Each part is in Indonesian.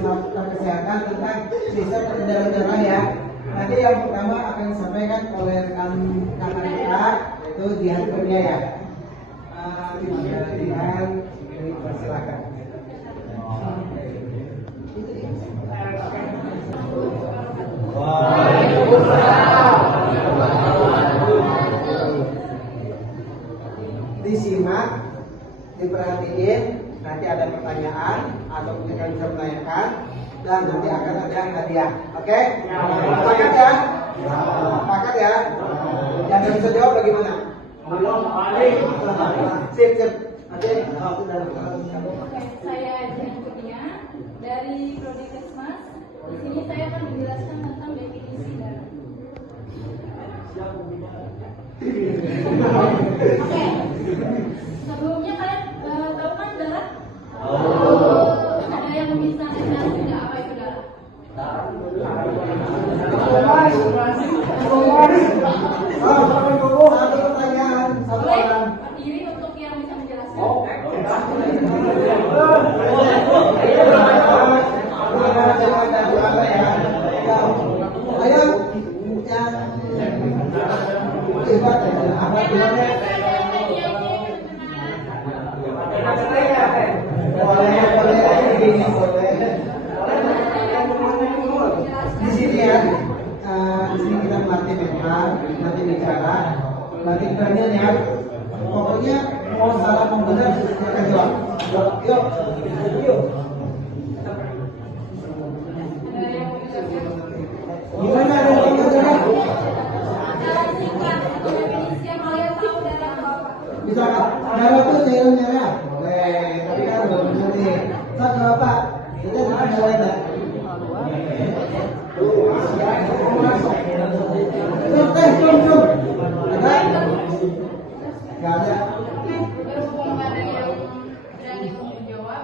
Fakultas Kesehatan tentang sistem peredaran darah ya. Nanti yang pertama akan disampaikan oleh rekan kita, yaitu Dian Kurnia ya. Dian, silakan. Disimak, diperhatiin, nanti ada pertanyaan atau kita bisa menanyakan dan nanti akan ada hadiah. Oke? Sepakat ya? Sepakat ya? Yang bisa jawab bagaimana? Sip. Oke, saya Dian Kurnia dari Prodi Kesmas. Di sini saya akan menjelaskan tentang definisi darah. Oke. Sebelumnya kalian tahu kan darah? Ada yang bisa menjelaskan tidak apa itu darah? Satu pertanyaan, satu orang. Berdiri untuk yang bisa menjelaskan. Ayo, yang hebat apa dulunya? Di sini ya, di sini kita melatih mental, melatih bicara, melatih berani ya. Pokoknya mau salah mau benar silakan jawab. Yuk. Gimana ada yang mau jawab? Misalkan darah itu cairan merah, boleh. Tapi kan belum mengerti. Saat bapak, kita tidak boleh tak? Jom. Ada? Gak ada. Berhubung ada yang berani menjawab,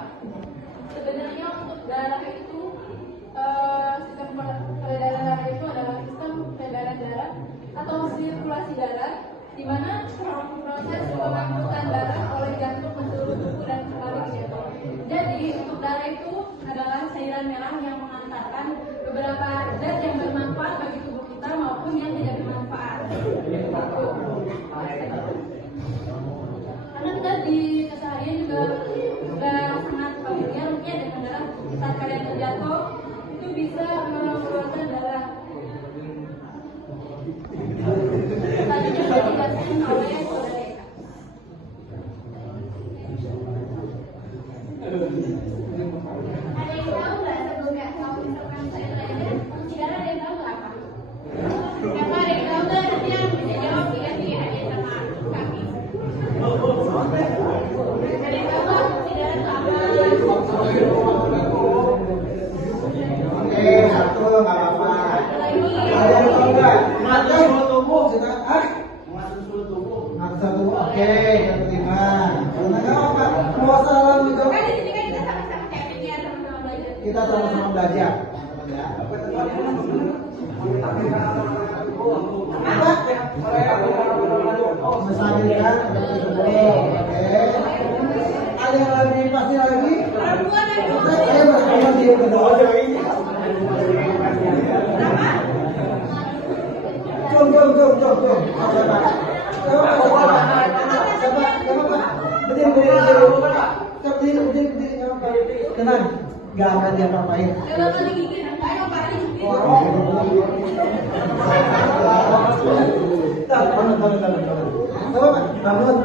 sebenarnya untuk darah itu sistem peredaran darah itu adalah sistem peredaran darah atau sirkulasi darah, di mana proses pengangkutan darah oleh jantung ke seluruh tubuh dan sebaliknya. Jadi untuk darah itu adalah cairan merah yang mengantarkan beberapa zat yang bermanfaat bagi tubuh kita maupun yang tidak bermanfaat. Karena kita di keseharian juga sudah sangat familiar mungkin dengan darah. Saat kalian terjatuh itu bisa mengeluarkan darah. Tadi juga dijelaskan oleh saudara Eka. Ada yang tahu nggak sebelumnya kalau misalkan saya tanya fungsi darah, ada yang tahu nggak apa? Siapa ada yang tahu nggak? Nanti yang bisa jawab dikasih hadiah sama kami. Ada yang tahu nggak fungsi darah itu apa? Oke, satu nggak apa-apa. Lagi. Ada yang tahu nggak? Ada. Ngatur tubuh. Oke, yang kelima. Karena nggak apa? Mau salah itu. Kan di sini kan kita sama-sama kayak ini ya, sama-sama belajar. Kita sama-sama belajar. Menstabilkan ada yang lagi pasti lagi. Saya bertemu di kedua ini. Jom. Berdiri. Tenang, gak akan diapa-apain. Bangun.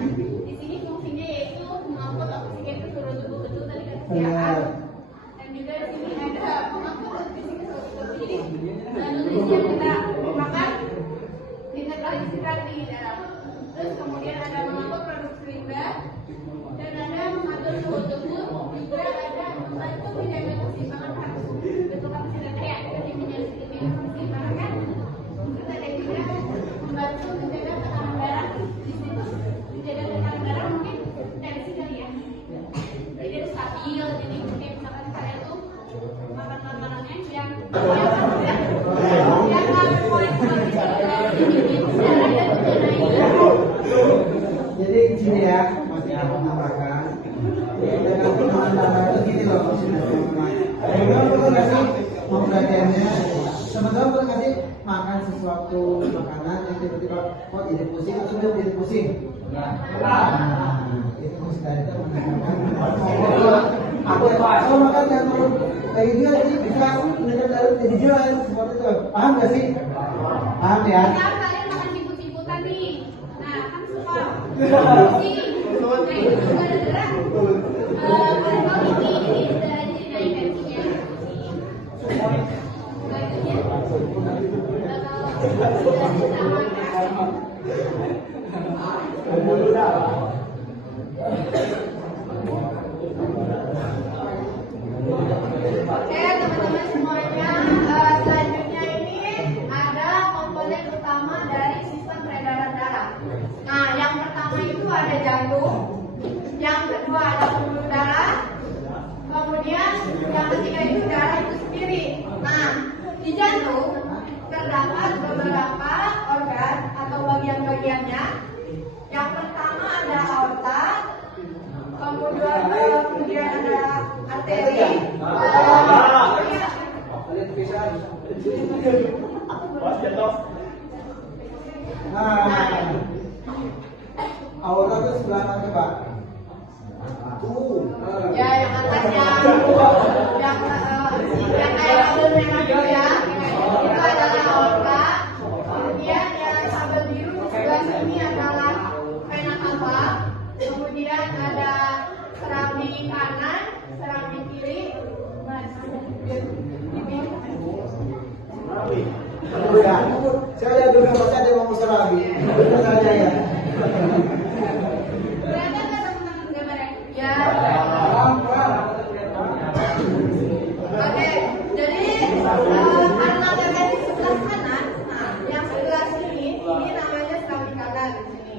Di sini fungsinya yaitu mengangkut oksigen ke seluruh tubuh, betul tadi kan kesehatan. Dan juga di sini ada pengangkut oksigen ke seluruh tubuh. Jadi nutrisi yang kita makan diintegrasikan di Jadi di sini ya, masih aku menambahkan. Dengan penggunaan data itu gini loh, teman-teman perlu nggak sih memperhatiannya? Teman-teman perlu nggak sih makan sesuatu makanan yang tiba-tiba kok jadi pusing atau udah jadi pusing? Nah, itu pusing dari itu menandakan aku makan yang turun kayak gitu jadi bisa mendengar dari jadi jalan seperti itu. Paham nggak sih? Paham ya? Kan kalian makan siput-siputan nih. Nah, kan suka pusing. Nah, itu juga ada darah. Kalian tahu ini darah di sini naik tensinya. Selanjutnya, Oke teman-teman semuanya, selanjutnya ini ada komponen utama dari sistem peredaran darah. Nah, yang pertama itu ada jantung, yang kedua ada pembuluh darah, kemudian yang ketiga itu darah itu sendiri. Nah, di jantung terdapat beberapa organ atau bagian-bagiannya. Yang pertama ada aorta, kemudian ada arteri. Aura itu sebelah mana Pak? Ya, yang atasnya yang kayak kabel merah itu ya, itu adalah aorta. Kemudian yang kabel biru di sebelah sini adalah vena cava. Kemudian ada serambi kanan, serambi kiri. Ya, saya lihat dulu pasti ada yang ngomong serabi. Itu saja ya. Kelihatan nggak teman-teman gambarnya? Ya. Oke, jadi karena ada di sebelah kanan, nah yang sebelah sini ini namanya serambi kanan di sini.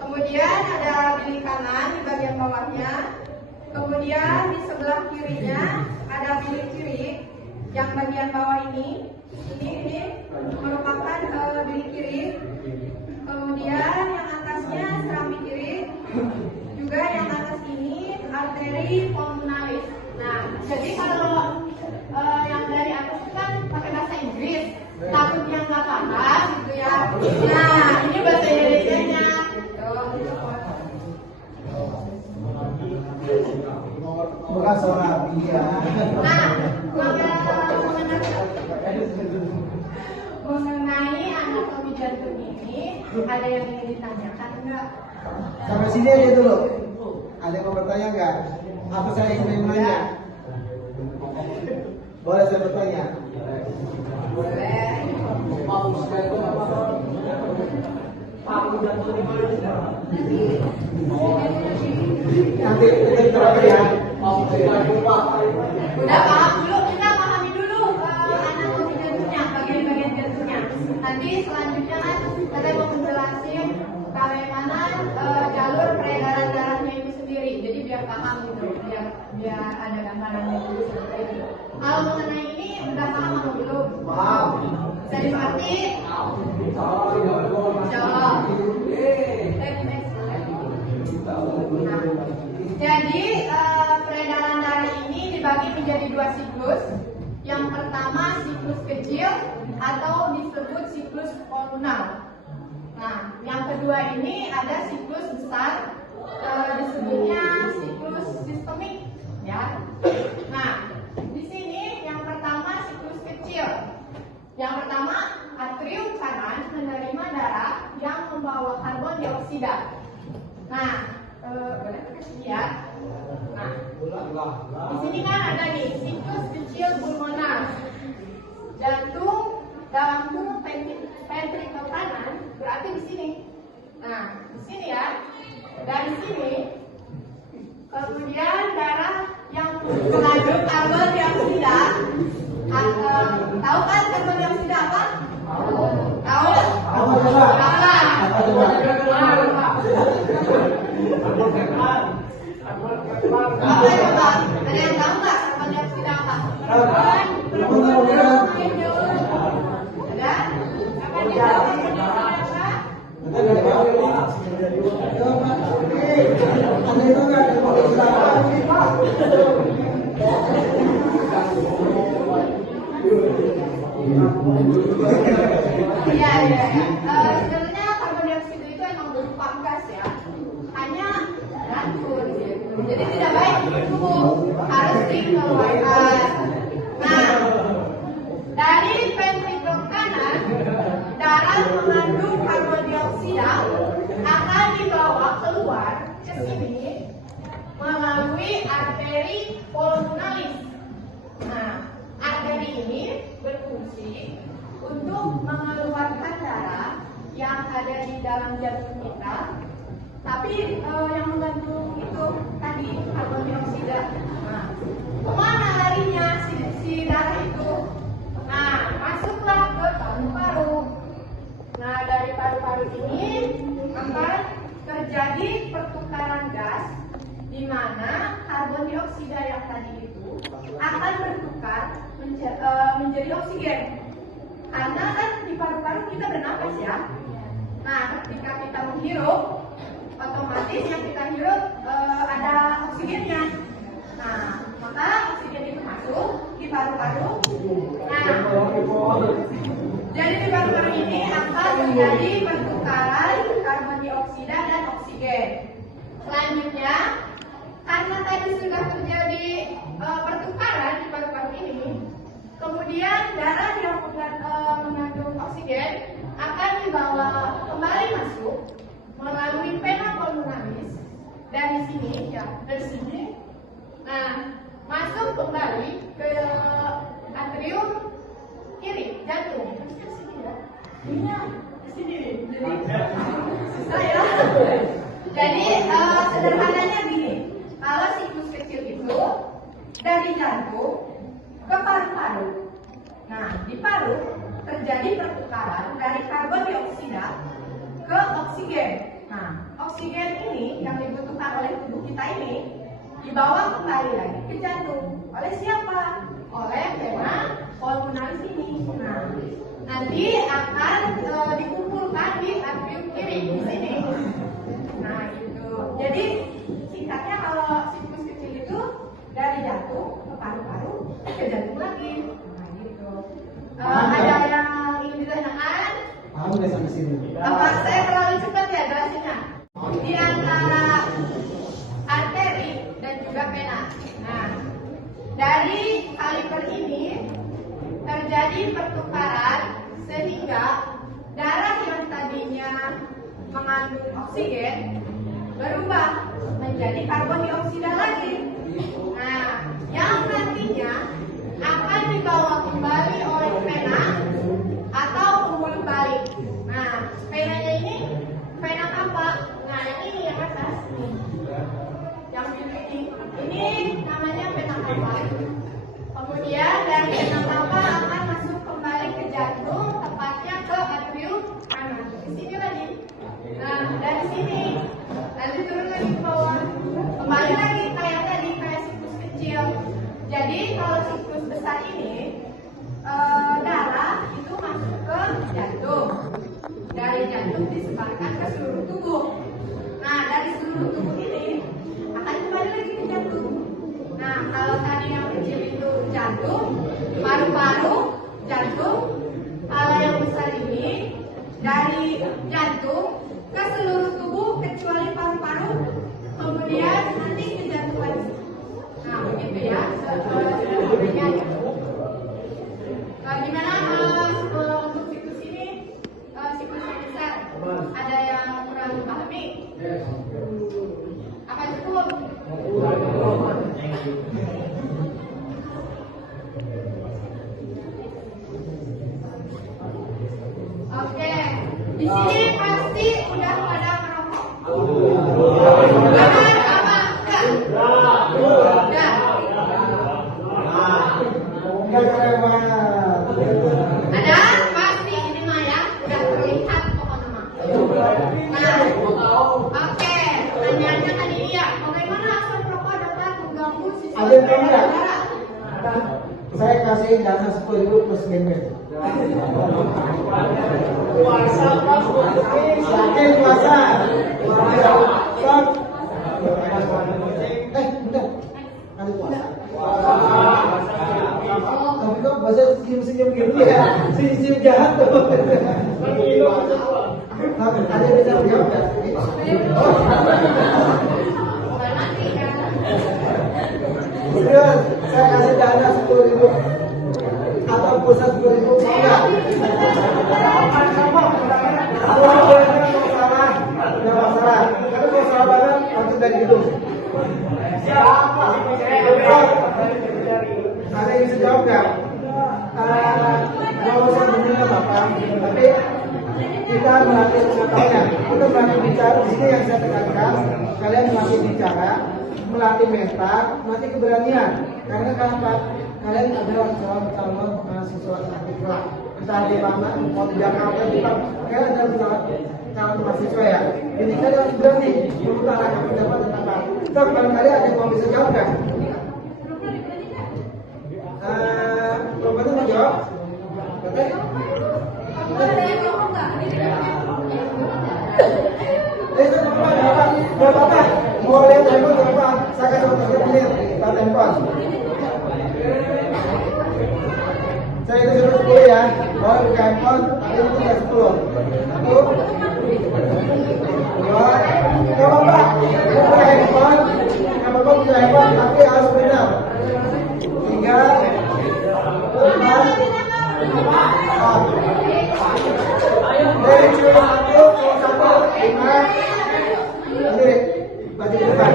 Kemudian ada bilik kanan di bagian bawahnya. Kemudian di sebelah kirinya ada bilik kiri yang bagian bawah ini merupakan bilik kiri. Kemudian yang atasnya serambi kiri. Juga yang atas ini arteri pulmonalis. Nah, jadi kalau yang dari atas itu kan pakai bahasa Inggris, takutnya nggak paham gitu ya. Nah, ini bahasa Indonesia-nya. Bukan serabi ya. Nah, mengenai anatomi jantung ini, ada yang ingin ditanyakan enggak? Sampai sini aja dulu. Ada yang mau bertanya nggak? Apa saya ingin nanya? Boleh saya bertanya? Boleh. Nanti kita terakhir ya. Udah paham dulu, kita pahami dulu anatomi jantungnya, bagian-bagian jantungnya. Nanti selanjutnya kan kita mau menjelaskan bagaimana jalur peredaran darahnya itu sendiri. Jadi biar paham gitu, biar ada gambarannya dulu seperti itu. Kalau mengenai ini udah paham atau belum? Paham. Bisa dimengerti? Jawab. Nah, jadi peredaran darah ini dibagi menjadi dua siklus. Yang pertama siklus kecil atau disebut siklus komunal. Nah, yang kedua ini ada siklus besar, disebutnya siklus sistemik, ya. Nah, di sini yang pertama siklus kecil. Yang pertama atrium kanan menerima darah yang membawa karbon dioksida. Nah, boleh ya. Nah, di sini kan ada nih siklus kecil pulmonar. Jantung dalam tubuh ventrikel kanan berarti di sini. Nah, di sini ya. Dari sini kemudian darah yang melaju karbon dioksida. Tahu kan karbon dioksida apa? Tahu? Apa coba? Apa coba? Apa coba? Ada yang tahu nggak karbon dioksida apa? Benar. Iya. Sebenarnya karbon dioksida itu emang berupa gas ya. Hanya racun gitu. Jadi tidak baik untuk tubuh, harus dikeluarkan. Nah, dari ventrikel kanan, darah mengandung karbon dioksida akan dibawa keluar ke sini melalui arteri pulmonalis. Nah, arteri ini berfungsi untuk mengeluarkan darah yang ada di dalam jantung kita. Tapi yang mengandung itu tadi karbon dioksida. Nah, kemana larinya si darah itu? Nah, masuklah ke paru-paru. Nah, dari paru-paru ini akan terjadi pertukaran gas di mana karbon dioksida yang tadi itu akan bertukar menjadi oksigen. Karena kan di paru-paru kita bernapas ya. Nah, ketika kita menghirup, otomatis yang kita hirup ada oksigennya. Nah, maka oksigen itu masuk di paru-paru. Nah, jadi di paru-paru ini akan terjadi pertukaran karbon dioksida dan oksigen. Selanjutnya, karena tadi sudah terjadi pertukaran di paru-paru ini, kemudian darah yang mengandung oksigen akan dibawa kembali masuk melalui vena pulmonalis dari sini ya, dari sini. Nah, masuk kembali ke atrium kiri jantung. Ke sini ya. Ini ke sini. Jadi susah ya. Jadi sederhananya gini, kalau siklus kecil itu dari jantung ke paru-paru. Nah, di paru terjadi pertukaran dari karbon dioksida ke oksigen. Nah, oksigen ini yang dibutuhkan oleh tubuh kita ini dibawa kembali lagi ke jantung. Oleh siapa? Oleh vena pulmonalis ini. Nah, nanti akan dikumpulkan di atrium kiri di sini. Nah, itu. Jadi singkatnya kalau siklus kecil itu dari jantung ke paru-paru ke jantung lagi. Nah, gitu. Ada yang ingin ditanyakan? Paham nggak sampai sini? Apa saya terlalu cepat ya jelasinnya? Di antara arteri dan juga vena. Nah, dari kaliper ini terjadi pertukaran sehingga darah yang tadinya mengandung oksigen berubah menjadi karbon dioksida lagi. Nah, yang nantinya akan dibawa kembali oleh vena atau pembuluh balik. Nah, venanya ini vena apa? Nah, yang ini yang atas ini, yang biru ini namanya vena cava. Kemudian dari vena cava akan masuk kembali ke jantung, tepatnya ke atrium kanan. Di sini lagi. Nah, dari sini nanti turun lagi ke bawah, kembali lagi kayak tadi, kayak siklus kecil. Jadi kalau siklus besar ini darah itu masuk ke jantung, dari jantung disebarkan ke seluruh tubuh. Nah, dari seluruh tubuh ini akan kembali lagi ke jantung. Nah, kalau tadi yang kecil itu jantung, paru-paru, jantung. Kalau yang besar ini dari jantung ke seluruh tubuh kecuali paru-paru, kemudian nanti ke jantung lagi. Nah, begitu ya. Sederhananya ya. Gimana untuk siklus ini, siklus yang besar, ada yang kurang dipahami? Apa cukup? Oke, di sini pasti udah pada merokok. Jangan apa? Enggak. Ada? Pasti ini mah ya, udah terlihat pokoknya mah. Nah, oke, pertanyaannya tadi iya, bagaimana asap rokok dapat mengganggu sistem peredaran darah? Saya kasih dana 10.000 plus gembel. Puasa, sakit puasa. Stop. Bentar. Hari puasa. Tapi kok bahasa senyum-senyum gitu ya? Senyum jahat tuh. Ada yang bisa menjawab nggak? Terus saya kasih dana 10.000 atau pulsa 10.000 enggak? Nggak masalah. Tapi kalau salah banget langsung dari gedung. Ada yang bisa jawab nggak? Nggak usah menanya Bapak, tapi kita melatih pengetahuan. Untuk melatih bicara di sini yang saya tekankan, kalian melatih bicara, melatih mental, melatih keberanian. Karena kalian adalah seorang calon mahasiswa Sarjana. Entah di mana, mau di Jakarta, di mana, kalian adalah calon mahasiswa ya. Jadi kalian harus berani mengutarakan pendapat tentang apa. Tapi barangkali ada yang mau bisa jawab kan? Bapak mau jawab? Bapak? Bapak, mau lihat handphone berapa? Saya kasih waktu 3 menit. Lihat handphone. Saya itu suruh 10 ya. Mau buka handphone, tapi itu nggak 10. 1, 2, nggak apa-apa. Buka handphone, nggak apa-apa buka handphone, tapi harus benar. 3, 4, 5. Dari cuma 1, 5. Sendiri, baju depan.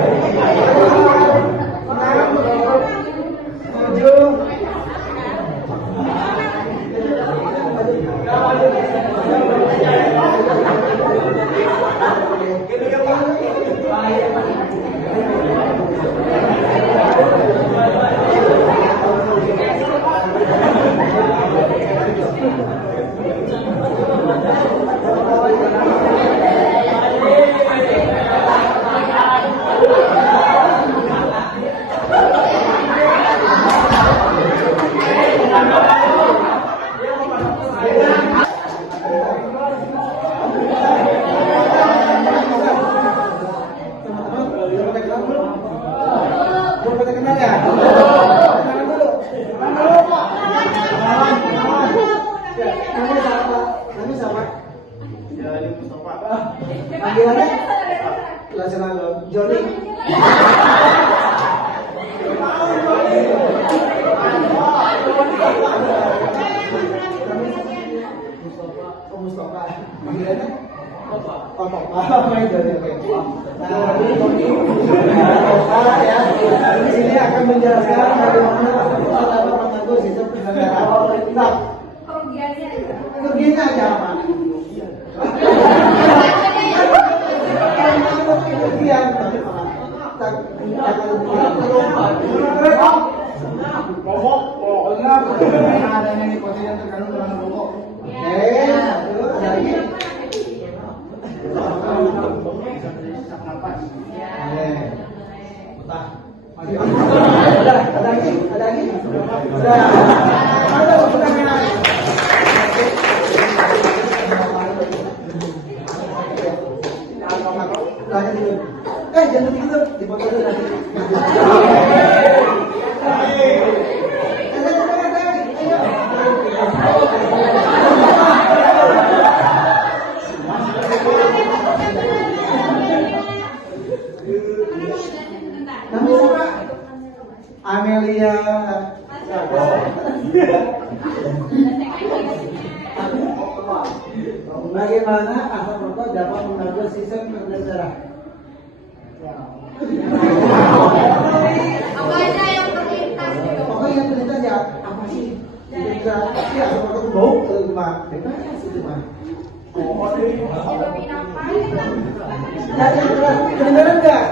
6, 7. Panggilannya Laksana Joni. Mustafa. Panggilannya Papa Joni. Nah, ya. Di sini akan menjelaskan bagaimana Pak Agus sistem penyelenggaraan. Kerugiannya aja apa? Adanya nikotin yang terkandung dalam rokok. Ada lagi? Ada lagi? Ada lagi? Jangan begitu, dipotong dulu nanti. Amelia. Bagaimana asap rokok dapat mengganggu sistem peredaran darah? Apa aja yang terlintas gitu? Pokoknya yang terlintas ya apa sih? Bisa ya asap rokok itu bau atau gimana? Bebas itu mah. Nyebabin apa? Nah, yang jelas kedengaran nggak?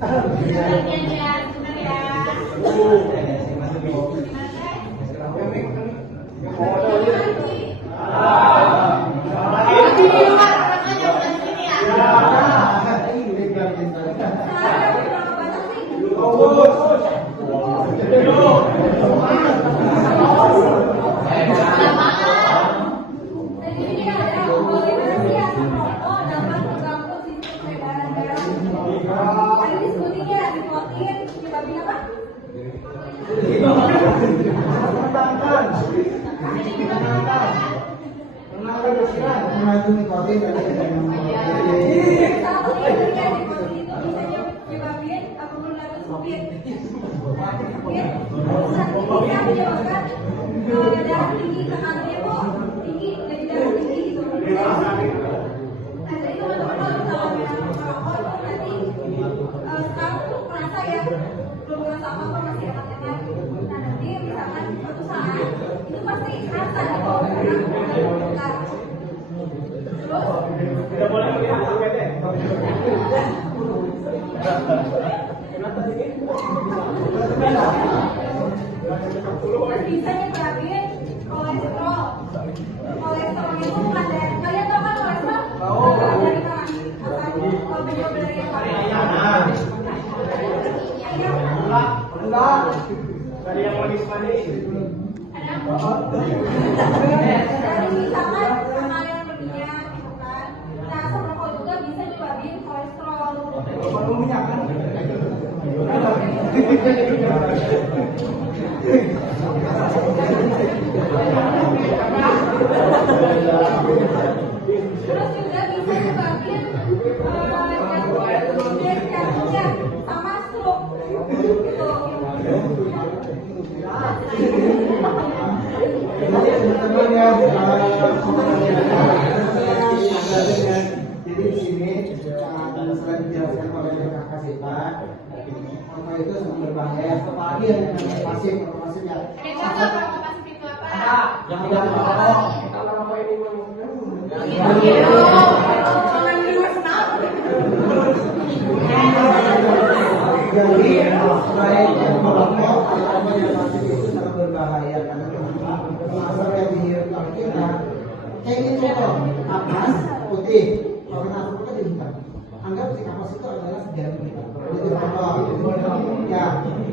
Bagian ya, benar ya. Lagi di luar, makanya bukan sini ya. Ada diskusinya di foto. mengandung nikotin ada yang Salah satu yang nikotin itu bisa menyebabkan penurunan speed. Bisa menyebabkan darah tinggi, tekanannya itu tinggi, jadi darah tinggi gitu. Nah, jadi teman-teman kalau misalnya merokok itu nanti sekarang tuh merasa ya belum merasa apa-apa masih enak-enak. Nah nanti misalkan suatu saat itu pasti rasa di bawah darah. Terus Tidak boleh melihat deh. bisa nyebabin kolesterol. Kolesterol itu bukan dari kalian tahu kan kolesterol? Dari mana? Kalau penyebab dari ayam. enggak Dari yang manis-manis. Dari misalkan makanan yang berminyak gitu kan. Nah, asam rokok juga bisa nyebabin kolesterol. baru minyak kan Terus juga bisa nyebabin jantungnya sama stroke gitu. teman-teman ya jadi di sini selain dijelaskan oleh kakak Sita rokok itu sangat berbahaya apalagi yang pasif ya Ada contoh rokok pasif itu apa? yang tidak merokok Kalau rokok ini Jangan di luar senam. jadi selain yang merokok rokok yang pasif itu sangat berbahaya karena asap yang dihirup kita kayak gitu loh kapas putih kalau kena asap putih jadi hitam anggap si kapas itu adalah sejarah kita itu rokok ya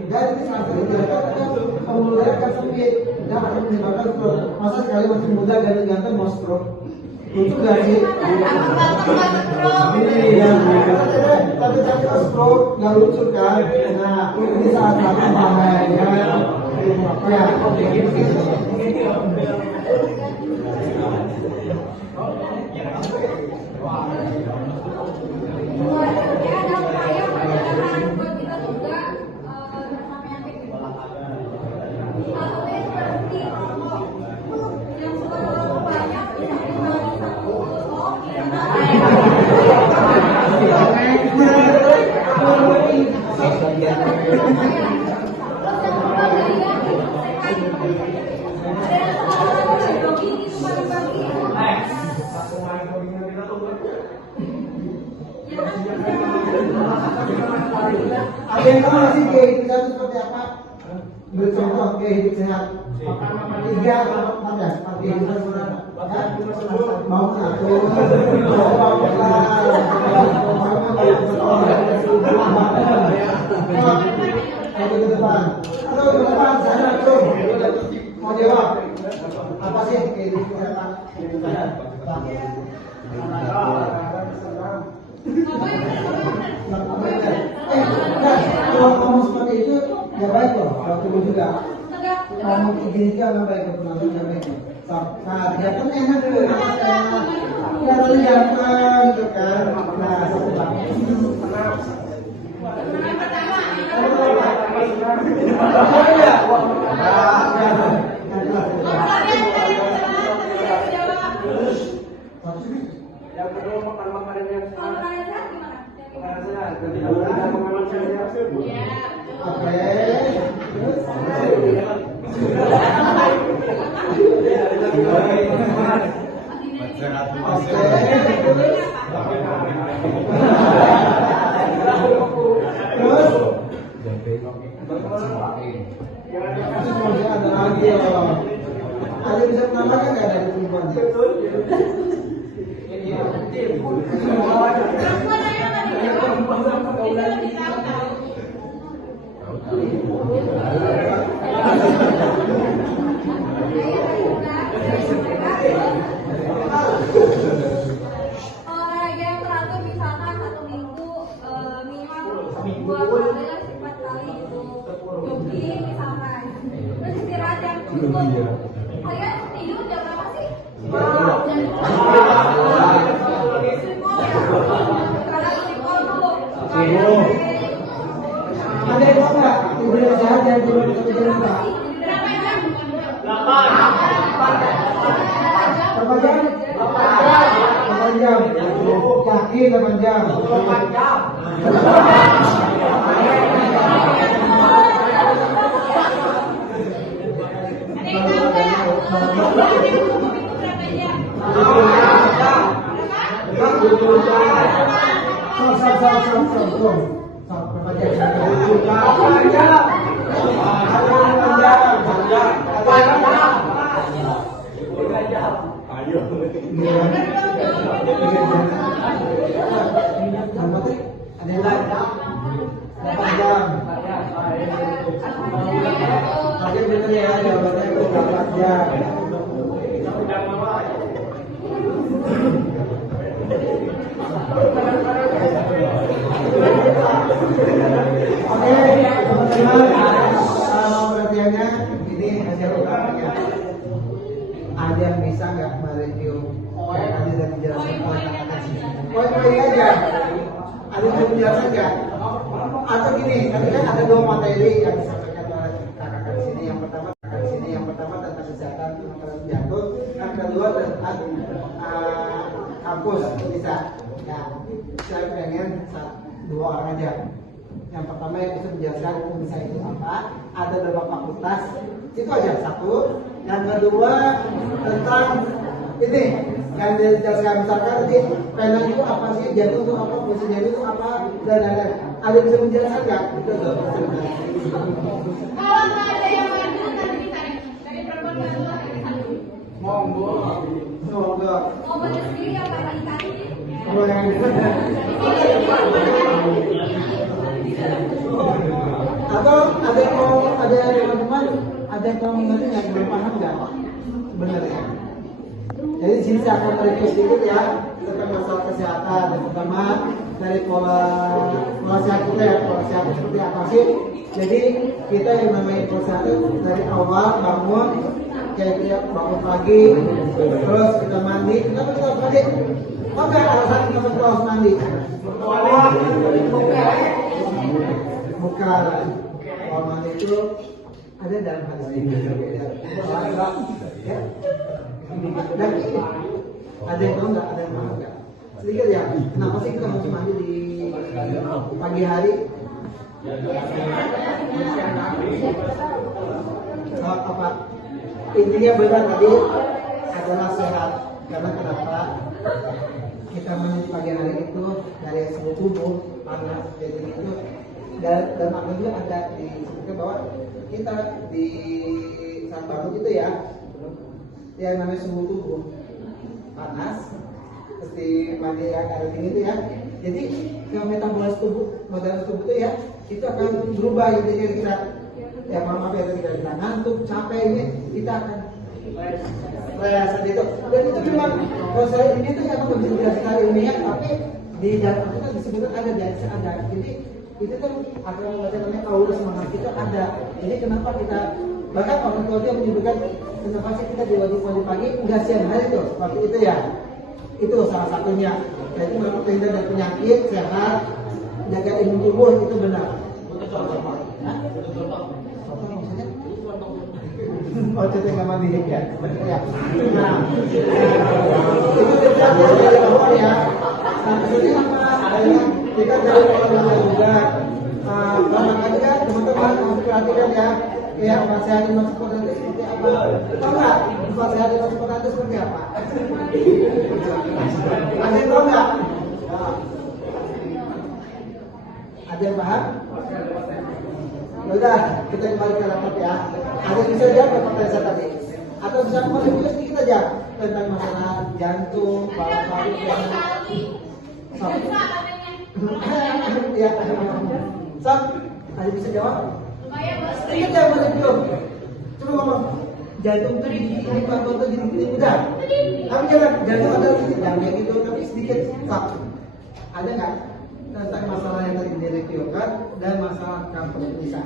dan itu sangat sering dilakukan pembuluh akan sempit dan akan menyebabkan stroke masa sekali masih muda ganteng mau stroke itu gak sih? Iya, tapi kalau stroke nggak lucu kan? Nah, ini salah satu bahayanya ya, Sebenarnya ada upaya pencegahan buat kita juga terkena penyakit gitu. Salah satunya seperti rokok. Yang suka terlalu banyak bisa menyebabkan satu oh terus yang kedua gaya sehat. Ada yang suka jogging itu pagi-pagi. ada yang tahu nggak sih gaya hidup sehat itu seperti apa? Bercontoh gaya hidup sehat 3 atau 14 gaya hidup sehat mau ngatur mau ke depan atau ke depan sana tuh mau jawab apa sih gaya hidup sehat? Kalau kamu seperti itu, ya baik loh. Kalau tubuh juga, kamu gini juga nggak baik untuk nanti nggak baik. Nah, dia kan enak tuh, ya terlalu gampang gitu kan. Nah, satu lagi. Oh iya, yang kedua makan makanan yang Kalau makanan sehat gimana? makanan sehat. Tidak makanan sehat. oke. Terus ada lagi loh. Ada bisa menambahkan nggak dari teman? Olahraga yang teratur misalkan 1 minggu minimal 2 kali lah 4 kali gitu. Jogging misalkan. Terus istirahat yang cukup. Kalian tidur jam berapa sih? Kaki 8 jam. 4 jam. Perhatiannya ini hasil utamanya. Ada yang bisa nggak mereview kayak tadi udah dijelaskan oleh kakak sini? Poin-poin aja. Ada yang mau menjelaskan nggak? Atau gini, tadi kan ada 2 materi yang disampaikan oleh kakak di sini. Yang pertama tentang kesehatan makanan jantung, yang kedua tentang kampus bisa. Ya, saya pengen 2 orang aja. Yang pertama yang bisa menjelaskan bisa itu apa, ada beberapa fakultas, itu aja satu. Yang kedua tentang ini yang dijelaskan misalkan tadi penang itu apa sih, jantung itu apa, fungsi jantung itu apa, dan lain-lain. Ada yang bisa menjelaskan nggak? Itu tuh. Kalau nggak ada yang maju nanti ditarik dari perempuan maju dari satu. Monggo. Mau baca sendiri apa kali kali? Kalau yang atau ada yang mau teman-teman ada yang mau mengerti nggak, belum paham nggak sebenarnya? Jadi di sini saya akan mereview sedikit ya tentang masalah kesehatan, dan pertama dari pola sehat kita ya, pola sehat seperti apa sih? Jadi kita yang namanya pola sehat itu dari awal bangun, kayak kita bangun pagi, terus kita mandi, kita harus mandi. Oke, alasan kita harus mandi. Bukan. Kalau mandi itu ada dalam hadis ini. Ya. Dan ini ada yang tahu nggak? Ada yang paham nggak? Sedikit ya. Kenapa sih kita harus mandi di pagi hari? Apa? Intinya benar tadi adalah sehat. Karena kenapa? Kita mandi di pagi hari itu dari suhu tubuh panas, jadi itu dan makanya juga ada disebutkan bahwa kita di saat bangun itu ya yang namanya suhu tubuh panas, seperti mandi yang air dingin itu ya. Jadi metabolisme tubuh itu ya itu akan berubah, jadi kita ya maaf ya kita ngantuk, capek ini kita akan stres itu. Dan itu memang proses ini itu yang bisa dijelaskan ilmiah, tapi di dalam kita disebutkan ada ada. Jadi itu kan akan membaca namanya aura semangat kita ada. Jadi kenapa kita bahkan orang tua dia menyebutkan kenapa sih kita diwajibkan pagi enggak siang hari itu seperti itu ya. Itu salah satunya. Jadi memang terhindar dari penyakit, sehat, jaga imun tubuh itu benar. Oh, cerita nggak mandi ya? Ya. Nah, itu tidak dari awal ya. Jadi apa? Kita dari awal juga. Makanya kan teman-teman harus perhatikan ya. Ya, nasihat masuk kota itu seperti apa? Tahu nggak? Nasihat masuk kota itu seperti apa? Ada yang tahu nggak? Ada yang paham? Udah, kita kembali ke rapat ya. Ada bisa jawab pertanyaan saya tadi? Atau bisa kembali juga sedikit aja tentang masalah jantung, paru-paru, dan ya. Sam, ada bisa jawab? Sedikit ya, boleh belum? Coba ngomong. Jantung itu ini paru-paru itu gini-gini udah. Tapi jangan jantung ada sedikit, jangan kayak gitu. Tapi sedikit. Sam, ada nggak? Tentang masalah yang tadi direviewkan dan masalah kampus bisa.